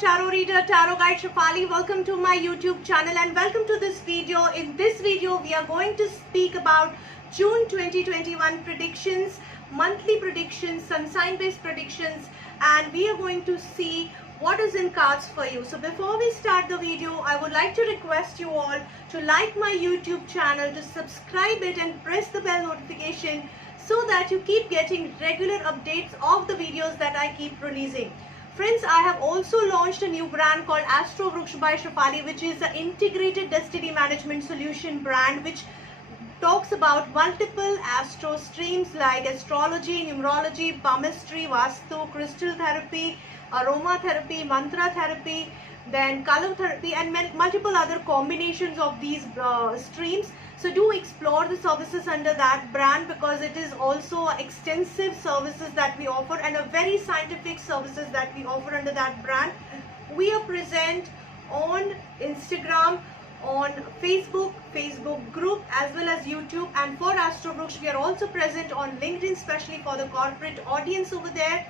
tarot reader, tarot guide Shefali. Welcome to my YouTube channel and welcome to this video. In this video, we are going to speak about June 2021 predictions, monthly predictions, sun sign based predictions, and we are going to see what is in cards for you. So before we start the video, I would like to request you all to like my YouTube channel, to subscribe it and press the bell notification so that you keep getting regular updates of the videos that I keep releasing. Friends, I have also launched a new brand called Astro Vruksh by Shefali, which is an integrated destiny management solution brand which talks about multiple astro streams like astrology, numerology, palmistry, vastu, crystal therapy, aromatherapy, mantra therapy, then color therapy, and multiple other combinations of these streams. So do explore the services under that brand, because it is also extensive services that we offer and a very scientific services that we offer under that brand. We are present on Instagram, on Facebook group, as well as YouTube. And for Astro Vruksh, we are also present on LinkedIn, especially for the corporate audience over there.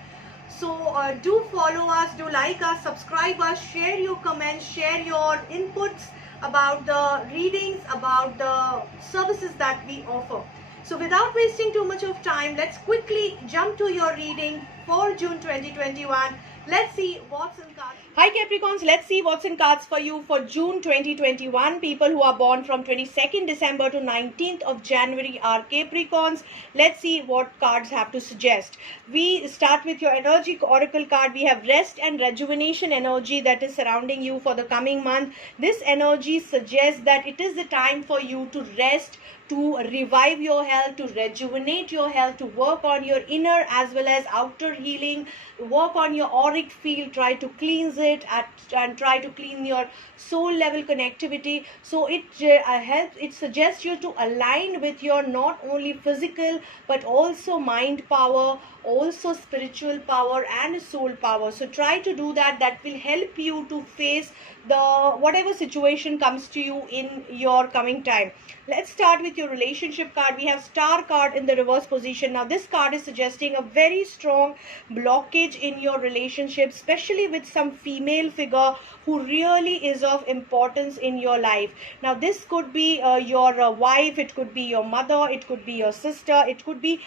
So do follow us, do like us, subscribe us, share your comments, share your inputs about the readings, about the services that we offer. So without wasting too much of time, let's quickly jump to your reading for June 2021. Let's see what's in cards. Hi Capricorns, let's see what's in cards for you for June 2021. People who are born from 22nd December to 19th of January are Capricorns. Let's see what cards have to suggest. We start with your energy oracle card. We have rest and rejuvenation energy that is surrounding you for the coming month. This energy suggests that it is the time for you to rest, to revive your health, to rejuvenate your health, to work on your inner as well as outer healing, work on your auric field, try to cleanse it and try to clean your soul level connectivity. So it helps, it suggests you to align with your not only physical but also mind power, also spiritual power and soul power. So try to do that. That will help you to face the whatever situation comes to you in your coming time. Let's start with your relationship card. We have Star card in the reverse position. Now this card is suggesting a very strong blockage in your relationship, especially with some female figure who really is of importance in your life. Now this could be your wife, it could be your mother, it could be your sister, it could be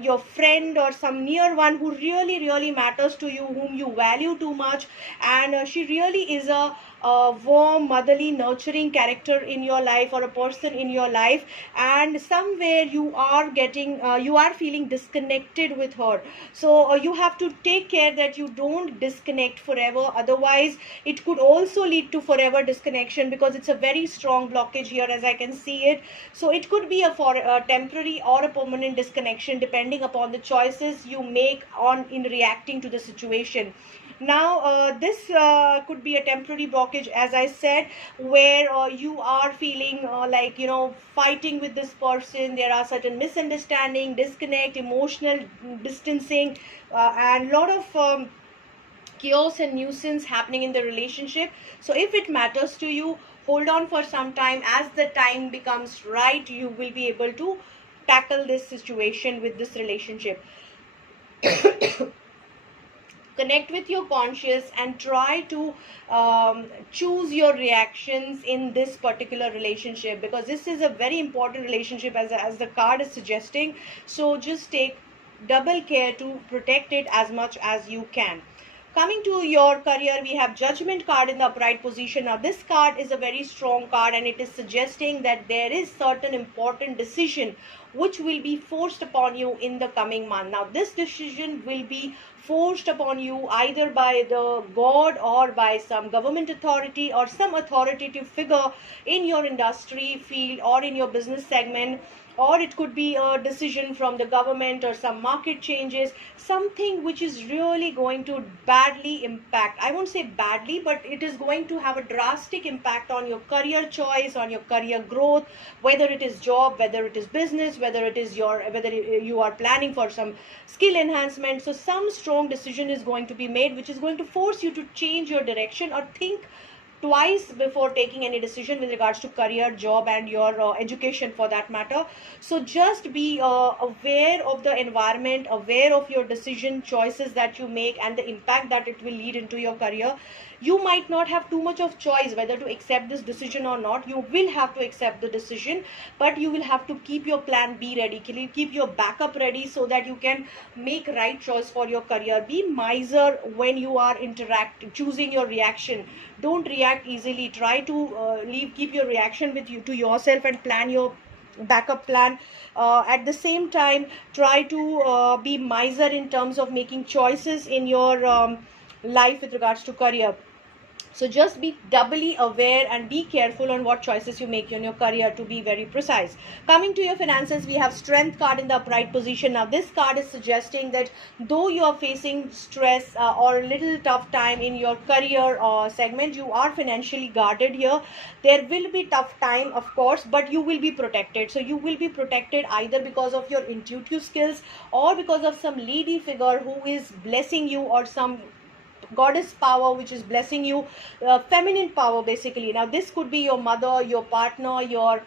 your friend or some near one who really matters to you, whom you value too much, and she really is a warm, motherly, nurturing character in your life, or a person in your life, and somewhere you are getting you are feeling disconnected with her. So you have to take care that you don't disconnect forever, otherwise it could also lead to forever disconnection, because it's a very strong blockage here as I can see it. So it could be a temporary or a permanent disconnection depending upon the choices you make on in reacting to the situation. Now this could be a temporary blockage, as I said, where you are feeling like, you know, fighting with this person. There are certain misunderstanding, disconnect, emotional distancing, and a lot of chaos and nuisance happening in the relationship. So if it matters to you, hold on for some time. As the time becomes right, you will be able to tackle this situation with this relationship. Connect with your conscious and try to choose your reactions in this particular relationship, because this is a very important relationship as the card is suggesting. So just take double care to protect it as much as you can. Coming to your career, we have Judgment card in the upright position. Now this card is a very strong card, and it is suggesting that there is certain important decision which will be forced upon you in the coming month. Now this decision will be forced upon you either by the God or by some government authority or some authoritative figure in your industry field or in your business segment, or it could be a decision from the government or some market changes, something which is really going to badly impact, I won't say badly, but it is going to have a drastic impact on your career choice, on your career growth, whether it is job, whether it is business, whether you are planning for some skill enhancement. So some strong decision is going to be made which is going to force you to change your direction or think twice before taking any decision with regards to career, job, and your education for that matter. So just be aware of the environment, aware of your decision choices that you make and the impact that it will lead into your career. You might not have too much of choice whether to accept this decision or not. You will have to accept the decision, but you will have to keep your plan B ready, keep your backup ready, so that you can make right choice for your career. Be miser when you are choosing your reaction. Don't react easily. Try to keep your reaction with you to yourself and plan your backup plan. At the same time, try to be miser in terms of making choices in your life with regards to career. So just be doubly aware and be careful on what choices you make in your career, to be very precise. Coming to your finances, we have Strength card in the upright position. Now this card is suggesting that though you are facing stress or a little tough time in your career segment, you are financially guarded here. There will be tough time, of course, but you will be protected. So you will be protected either because of your intuitive skills or because of some lady figure who is blessing you, or some goddess power which is blessing you, feminine power basically. Now this could be your mother, your partner, your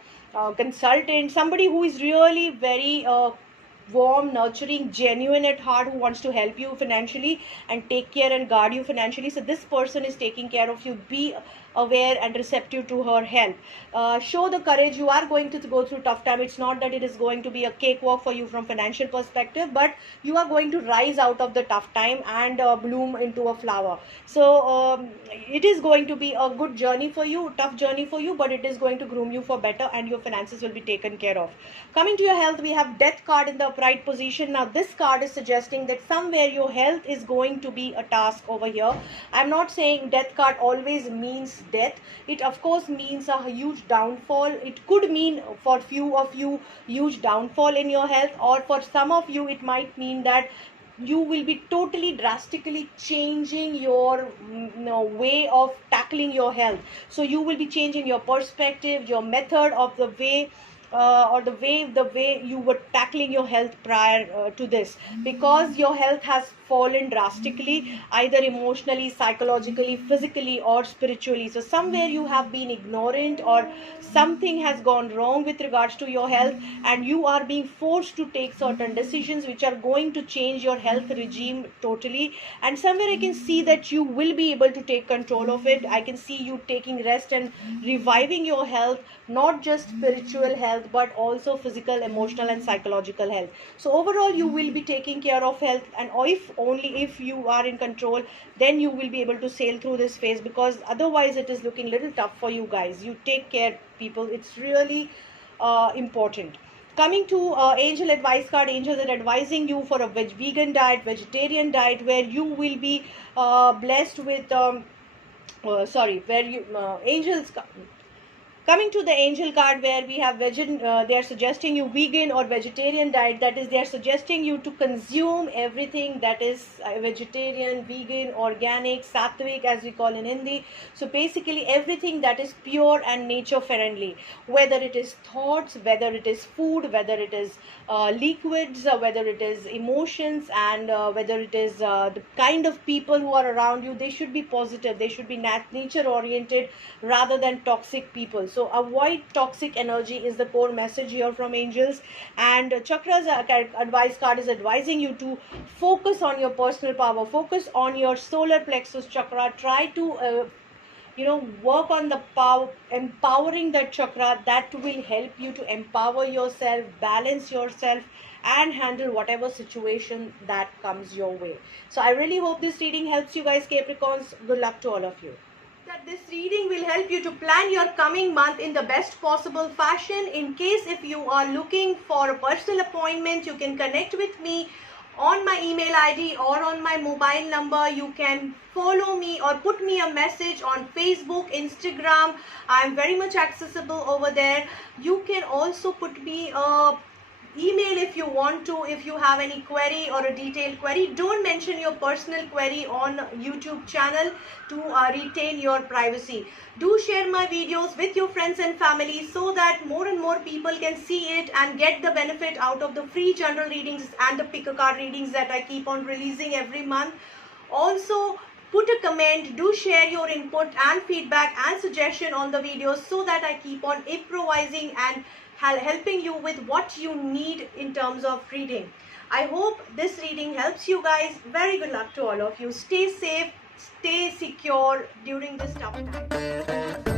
consultant, somebody who is really very warm, nurturing, genuine at heart, who wants to help you financially and take care and guard you financially. So this person is taking care of you. Be aware and receptive to her help. Show the courage. You are going to go through tough time. It's not that it is going to be a cakewalk for you from financial perspective, but you are going to rise out of the tough time and bloom into a flower. So it is going to be a good journey for you, tough journey for you, but it is going to groom you for better, and your finances will be taken care of. Coming to your health, we have Death card in the upright position. Now this card is suggesting that somewhere your health is going to be a task over here. I'm not saying Death card always means death. It of course means a huge downfall. It could mean for few of you huge downfall in your health, or for some of you it might mean that you will be totally drastically changing your way of tackling your health. So you will be changing your perspective, your method of the way or the way you were tackling your health prior to this, because your health has fallen drastically, either emotionally, psychologically, physically, or spiritually. So somewhere you have been ignorant, or something has gone wrong with regards to your health, and you are being forced to take certain decisions which are going to change your health regime totally. And somewhere I can see that you will be able to take control of it. I can see you taking rest and reviving your health, not just spiritual health but also physical, emotional, and psychological health. So overall you will be taking care of health, and if you are in control, then you will be able to sail through this phase, because otherwise it is looking little tough for you guys. You take care, people. It's really important. Coming to angel advice card, angels are advising you for a vegan diet, vegetarian diet, where you will be blessed with angels. Coming to the angel card, where we have they are suggesting you vegan or vegetarian diet. That is, they are suggesting you to consume everything that is vegetarian, vegan, organic, sattvic as we call in Hindi. So basically everything that is pure and nature friendly, whether it is thoughts, whether it is food, whether it is liquids, whether it is emotions, and whether it is the kind of people who are around you. They should be positive, they should be nature oriented rather than toxic people. So avoid toxic energy is the core message here from angels. And chakras advice card is advising you to focus on your personal power, focus on your solar plexus chakra. Try to work on the power, empowering that chakra. That will help you to empower yourself, balance yourself, and handle whatever situation that comes your way. So I really hope this reading helps you guys, Capricorns. Good luck to all of you. That this reading will help you to plan your coming month in the best possible fashion. In case if you are looking for a personal appointment, you can connect with me on my email ID or on my mobile number. You can follow me or put me a message on Facebook, Instagram. I am very much accessible over there. You can also put me a email if you want to, if you have any query or a detailed query. Don't mention your personal query on YouTube channel to retain your privacy. Do share my videos with your friends and family so that more and more people can see it and get the benefit out of the free general readings and the pick a card readings that I keep on releasing every month. Also, put a comment, do share your input and feedback and suggestion on the videos so that I keep on improvising and helping you with what you need in terms of reading. I hope this reading helps you guys. Very good luck to all of you. Stay safe, stay secure during this tough time.